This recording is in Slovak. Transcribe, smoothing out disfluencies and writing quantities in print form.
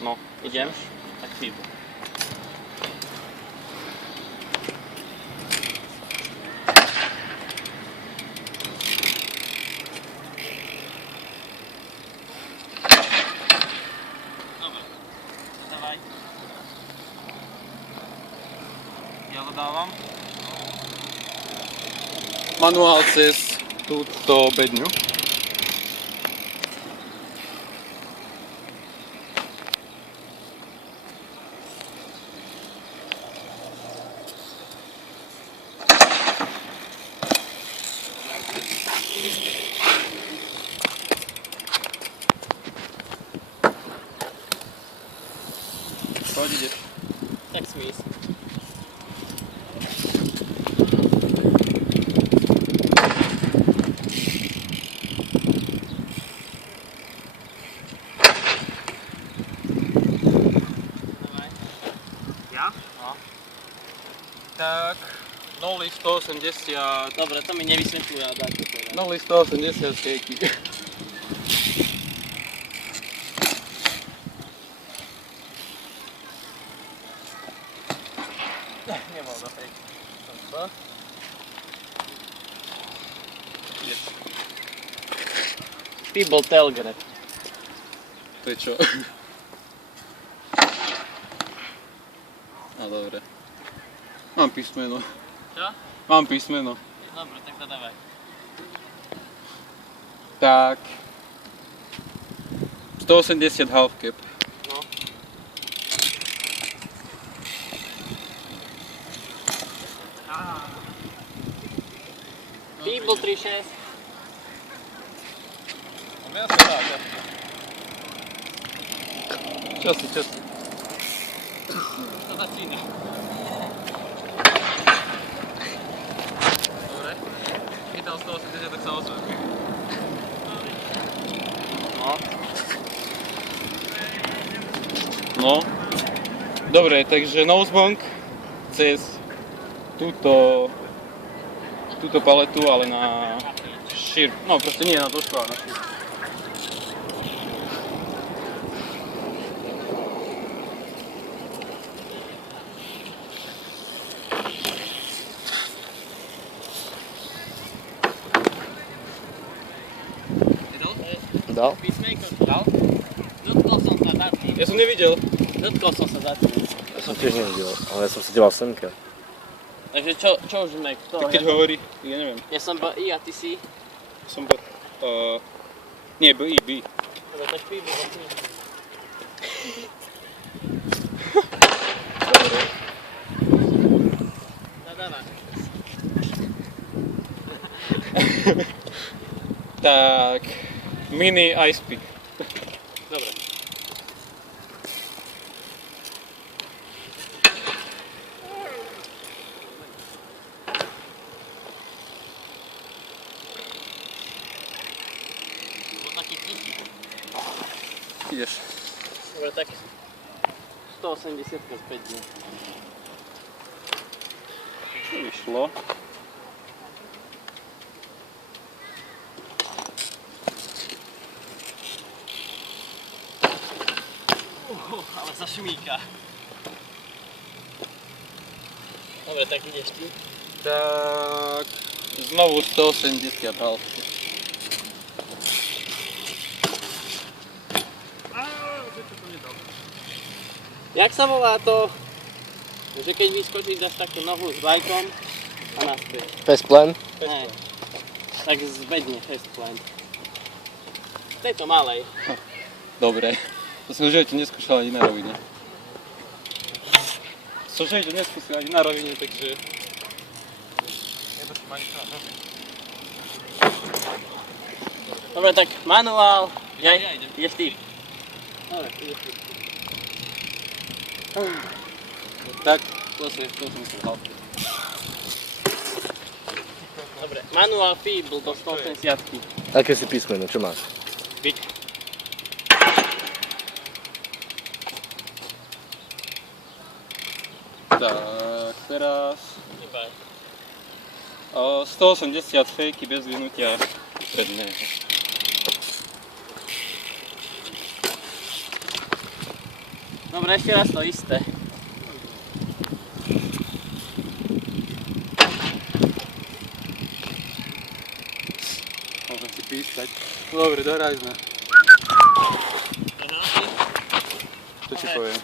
No, idem? Tak chvíľu. Dobre, dávaj. Ja ho dávam. Manuál cez túto bedňu. Poď ideš. Tak smís. Ja? No. Tak, 0,180... Dobre, to mi nevysvetľuje, ale daj to povedať. 0,180 šejky. Nebol do fejky. People Telgret. To je čo? No dobre. Mám písmeno. Čo? Mám písmeno. Dobre, tak to dávaj. Tak... 180 half cap. No. People 36. Ja sa dá. Časy. To začína. Dobre. Chytal 180, tak sa ozvem. No. No. Dobre, takže nosebong cez túto paletu, ale na šír. No proste nie na dĺžku, ale na šír. Dal? Písmenko dal? Dotkol som sa za tým. Ja som nevidel. Dotkol som sa za tým. Ja som tiež nevidel, ale ja som si díval semka. Takže čo už mek? Tak keď hovorí, ja neviem. Ja som BI a ty si? Som bol... nie, B. Dobre, tak píbu, hopni. Zadáva. Tak... Mini ice pick. Dobre. Bol taký tichý. Ideš. Dobre, tak 180 späť dní. Vyšlo. Ale sa šmíka. Dobre, tak ideš ty. Tak... Znovu 180 half. Jak sa volá to, že keď vyskočíš, dáš takú nohu s bajkom a naspäť? Festplan? Hej. Tak zvedne festplant. V tejto malej. Dobre. To som v živote neskúšal ani na rovine. Som v živote neskúšal ani na rovine, takže... Nedoším ani čo na rovine. Dobre, tak manuál. Ja idem. Ideš ty. Dobre, ideš ty. Tak, to som si half. Dobre, manuál Feeble do 180. Aké si písmeno, čo máš? Big. Tak, teraz... Nebaj. 180 fejky bez vyhnutia predného. Dobre, ešte raz to isté. Môžem si písať. Dobre, dohraj sme. Čo ti poviem?